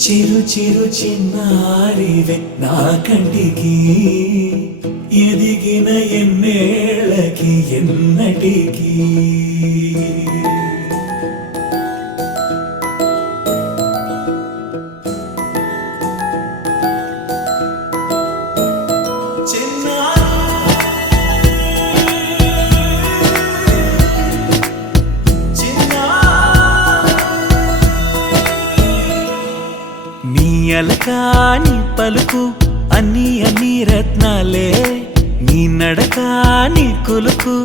చిరు చిరు చిన్నారివే నా కంటికి ఎదిగిన ఎన్నేళ్ళకి ఎన్నటికి అలకాని పలుకు అన్ని అన్ని రత్నాలే నీ నడకాని కులుకు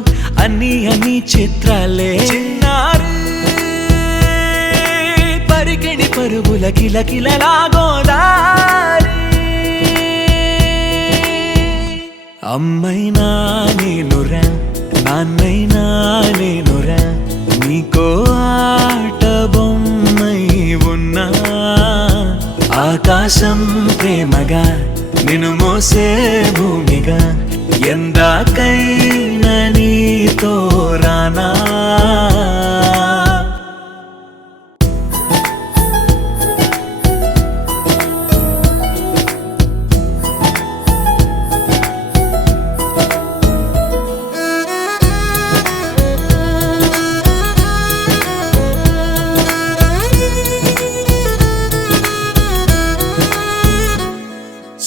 అన్ని అన్ని చిత్రాలే పరికిణి పరుగుల కిలకిలలా గోదారి అమ్మైనా నేనురా నాన్నైనా నేనురా నీకో ఆట బొమ్మై ఉన్నా ఆకాశం ప్రేమగా నిన్ను మోసే భూమిగా ఎందాకైనా నీతో రానా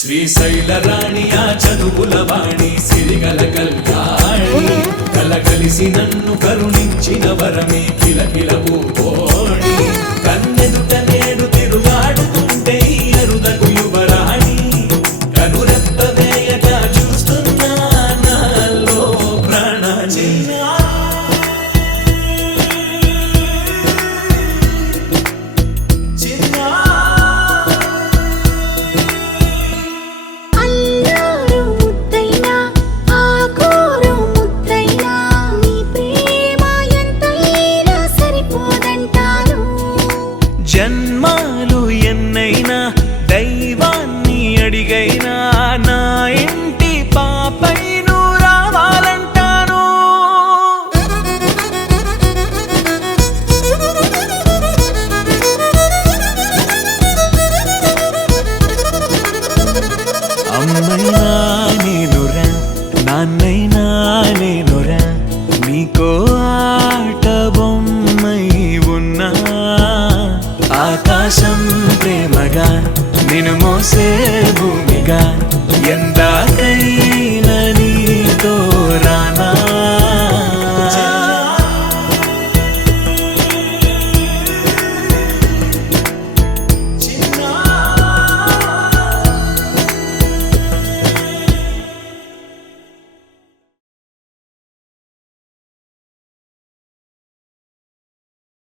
శ్రీశైల రాణి ఆ చదువుల వాణి సిరిగల కళ్యాణి కలగలిసి నన్ను కరుణించిన వరమే కిలకిల పూకోణి కన్నెదుట నేడు తిరుగాడుతుంటే అరుదకు యువరాణి కనురెప్ప వేయగా చూస్తున్నా నాలో ప్రాణ జన్మాలు ఎన్నైనా దైవాన్ని అడిగైనా నా ఇంటి పాపై నువ్వు రావాలంటాను అమ్మైనా నేనురా నాన్నైనా నేనురా నీకో ఆట బొమ్మై ఉన్నా ఆకాశం ప్రేమగా నిన్ను మోసే భూమిగా ఎందాక